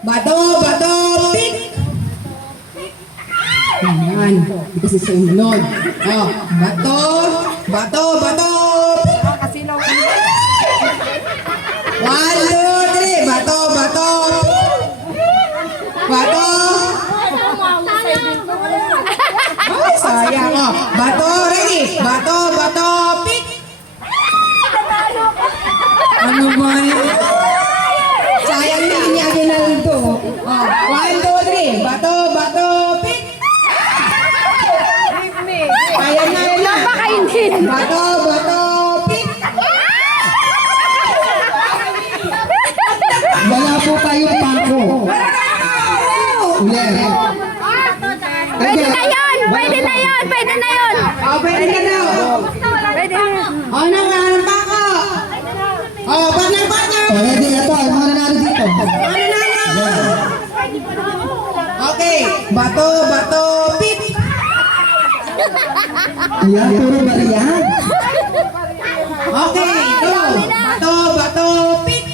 Bato, bato, pick! Ayan. Hindi kasi sa imunod. Oh, bato, bato, bato, pick! One, two, three. Bato, bato, pick! Bato! Ay, sayang. Oh, bato, ready? Bato, bato, pick! Ano ba yan? Sayang na niya ginaldo. Oh, one, two, three. Bato, bato, pick! Sayang na yun na. Bato, bato, pick! Wala po kayong pangko. Ulit. Pwede na yun! Pwede na yun! Pwede na yun! Oh, pwede ka daw. Pwede na yun! Oh, nangalan pa ako. Oh, partner, partner. O, ready na to. Ang mga nanalo dito. Ano na? Okay. Bato, bato, pick! Ayan, puro bariyan. Okay, go. Bato, bato, pick!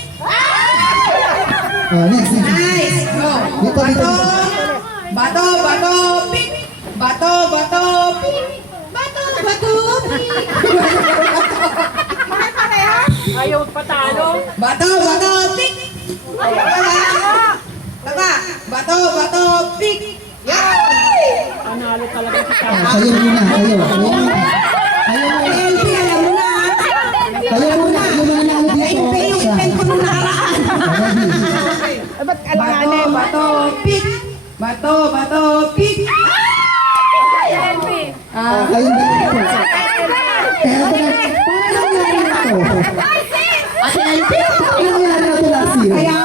O, next. Nice. Go. Dito, dito. Bato, bato, pick! Bato, bato, pick! Bato, bato, pick! Ayaw patalo. Bato, bato, pick! Tama. Bato, bato, pick! Yay! Panalo talaga si O, kayo muna. Kayo. Kayo muna. Kayo muna. LP, alam mo na. Kayo muna. Yung mga nanalo dito. LP, yung Isa. pen ko nung nakaraan. Ba't Bato, bato, pick! Bato, bato, pick! O, kayong dito. Kaya ito na. Paano nangyari na to? Ate LP! Paano nangyari na to last year? Kaya,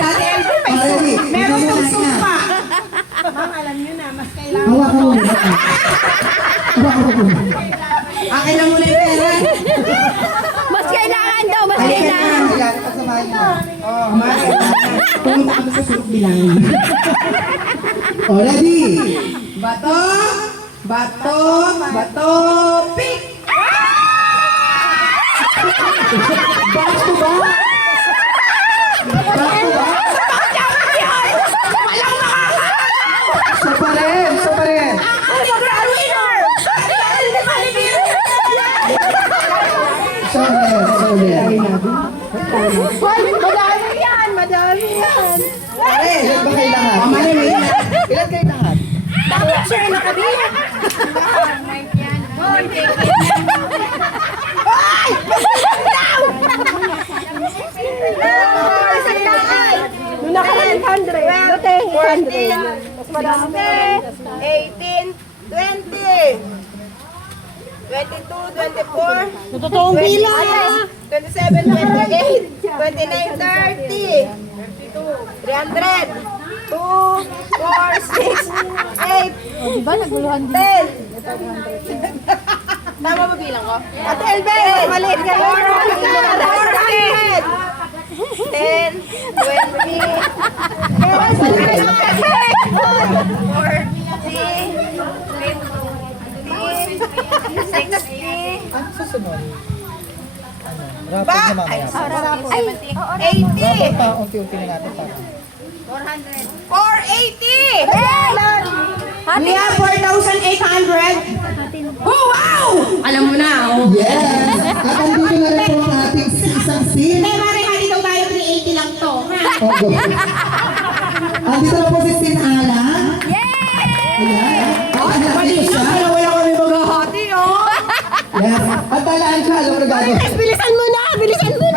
Ate LP, O, ready. meron tong Ito na. sumpa. Hawakan mo muna. Hawakan mo muna. Akin lang muna yung pera. Mas kailangan daw! Mas Halika kailangan! na. Kaya, pagsamahin mo. Oh, Mari. Pumunta kami sa sulok bilangin. O, ready. Bato, bato, bato, pick! Back to back. Back to back. Isa pa rin. Isa pa rin. Isa ulit. Isa ulit. Madami yan! Madami yan! Pare, Ilan ba kayo lahat? Mali, may Ilan kayo lahat? Dapat share na kami! Nung nakaraan 100. Dati 100. Mas madami. 18, 20, 22, 24, Totoong bilang! 27, 28, 29, 30, 300, 2, 4, 6, 8, Diba naguluhan din? 10. Tama ba bilang ko? Ate Elbe, maliit ka lang. 10, 20, 60, Ano susunod? Ano? Ba? Rapid na mamaya. Ay, 80, Pa, unti-unti na natin para. 480. We have 4,800. Oh, wow! Alam mo na, oh. Yes! At andito na rin po ang ating isang scene. Hindi, Mari, hindi daw tayo 380 lang to. Oh, go. Andito na po si Sin Alan. Ayan. At nandito siya. Wala kami maghahati, oh. Yes. At talaan siya. Alam mo na gagawin. bilisan mo na! Bilisan mo!